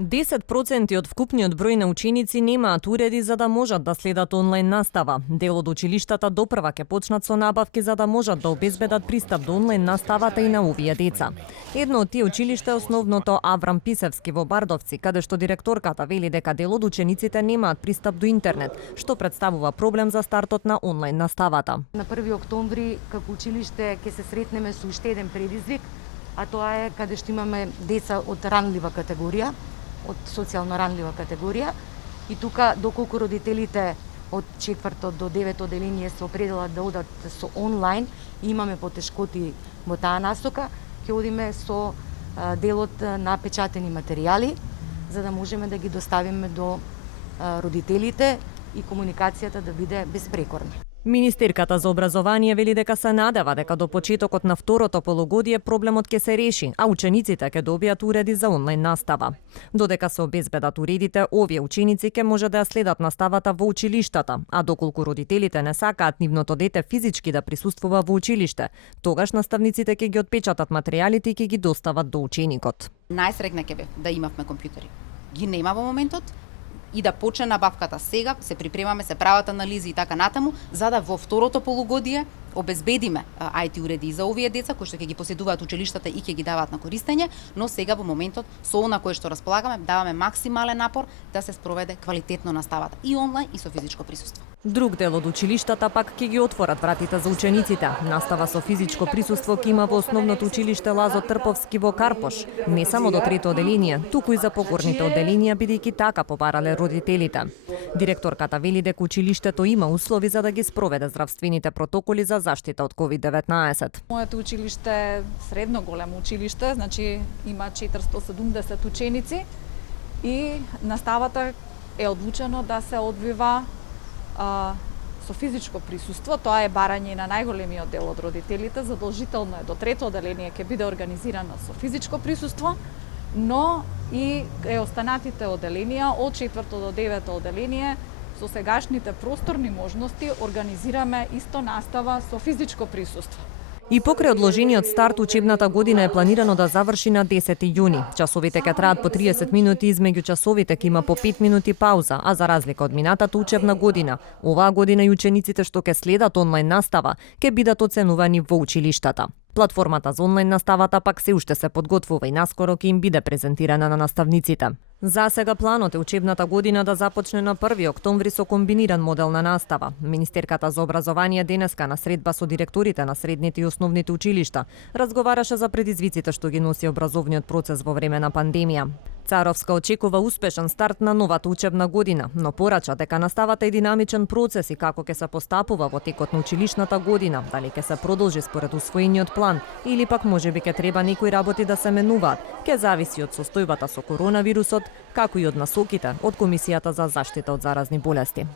10% од вкупниот број на ученици немаат уреди за да можат да следат онлайн настава. Дел од училиштата допрва ќе почнат со набавки за да можат да обезбедат пристап до онлайн наставата и на овие деца. Едно од тие училишта е основното Аврам Писевски во Бардовци, каде што директорката вели дека дел од учениците немаат пристап до интернет, што представува проблем за стартот на онлайн наставата. На 1 октомври како училиште ќе се сретнеме со уште еден предизвик, а тоа е каде што имаме деца од ранлива категорија, од социјално ранлива категорија, и тука доколку родителите од 4 до 9 оделение се определат да одат со онлайн и имаме потешкоти во таа насока, ќе одиме со делот на печатени материјали за да можеме да ги доставиме до родителите и комуникацијата да биде безпрекорна. Министерката за образование вели дека се надева дека до почетокот на второто полугодие проблемот ќе се реши, а учениците ќе добијат уреди за онлайн настава. Додека се обезбедат уредите, овие ученици ќе може да ја следат наставата во училиштата, а доколку родителите не сакаат нивното дете физички да присуствува во училиште, тогаш наставниците ќе ги отпечатат материјалите и ќе ги достават до ученикот. Најсрекна ќе бев да имавме компјутери. Ги нема во моментот, и да почне набавката сега, се припремаме, се прават анализи и така натаму, за да во второто полугодие обезбедиме IT уреди за овие деца кои што ќе ги поседуваат училиштата и ќе ги даваат на користење, но сега во моментот со она кое што располагаме даваме максимален напор да се спроведе квалитетно наставата и онлайн и со физичко присуство. Друг дел од училиштата пак ќе ги отворат вратите за учениците. Настава со физичко присуство ќе има во основното училиште Лазо Трповски во Карпош, не само до трето оделение, туку и за покорните оделенија, бидејќи така побарале родителите. Директорката вели дека училиштето има услови за да ги спроведе здравствените протоколи за заштита од COVID-19. Моето училиште е средно големо училиште, значи има 470 ученици и наставата е одлучено да се одвива со физичко присуство. Тоа е барање на најголемиот дел од родителите. Задолжително е до трето оделение ќе биде организирано со физичко присуство, но и останатите оделенија од 4 до 9 оделение со сегашните просторни можности организираме исто настава со физичко присуство. И покрај одложениот старт, учебната година е планирано да заврши на 10 јуни. Часовите ќе траат по 30 минути, измеѓу часовите ќе има по 5 минути пауза, а за разлика од минатата учебна година, оваа година и учениците што ќе следат онлайн настава ќе бидат оценувани во училиштата. Платформата за онлайн наставата пак се уште се подготвува и наскоро ќе им биде презентирана на наставниците. За сега планот е учебната година да започне на 1 октомври со комбиниран модел на настава. Министерката за образование денеска на средба со директорите на средните и основните училишта разговараше за предизвиците што ги носи образовниот процес во време на пандемија. Царовска очекува успешен старт на новата учебна година, но порача дека наставата е динамичен процес и како ќе се постапува во текот на училишната година, дали ќе се продолжи според усвоениот план или пак можеби ќе треба некои работи да се менуваат, ќе зависи од состојбата со коронавирусот, како и од насоките од Комисијата за заштита од заразни болести.